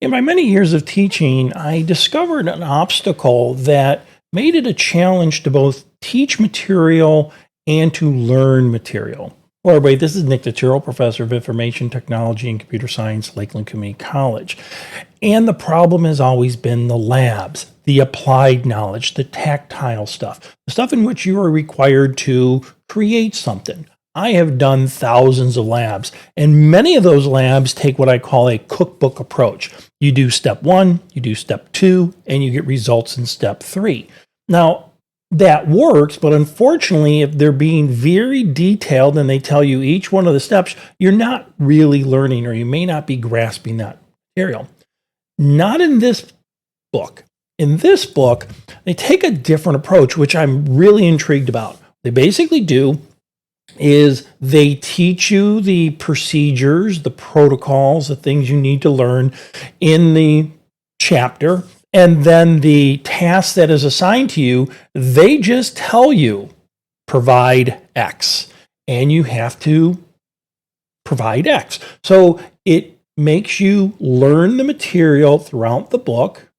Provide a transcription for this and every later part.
In my many years of teaching, I discovered an obstacle that made it a challenge to both teach material and to learn material. Well, everybody, this is Nick Tituro, Professor of Information Technology and Computer Science, Lakeland Community College. And the problem has always been the labs, the applied knowledge, the tactile stuff, the stuff in which you are required to create something. I have done thousands of labs, and many of those labs take what I call a cookbook approach. You do step 1, you do step 2, and you get results in step 3. Now, that works, but unfortunately, if they're being very detailed and they tell you each one of the steps, you're not really learning, or you may not be grasping that material. Not in this book. In this book, they take a different approach, which I'm really intrigued about. They basically do is they teach you the procedures, the protocols, the things you need to learn in the chapter. And then the task that is assigned to you, they just tell you, provide X. And you have to provide X. So it makes you learn the material throughout the book,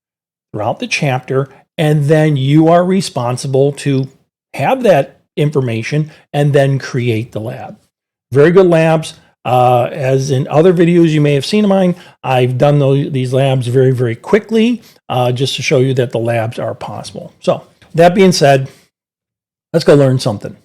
throughout the chapter, and then you are responsible to have that information and then create the lab. Very good labs. As in other videos you may have seen of mine, I've done these labs very, very quickly just to show you that the labs are possible. So that being said, let's go learn something.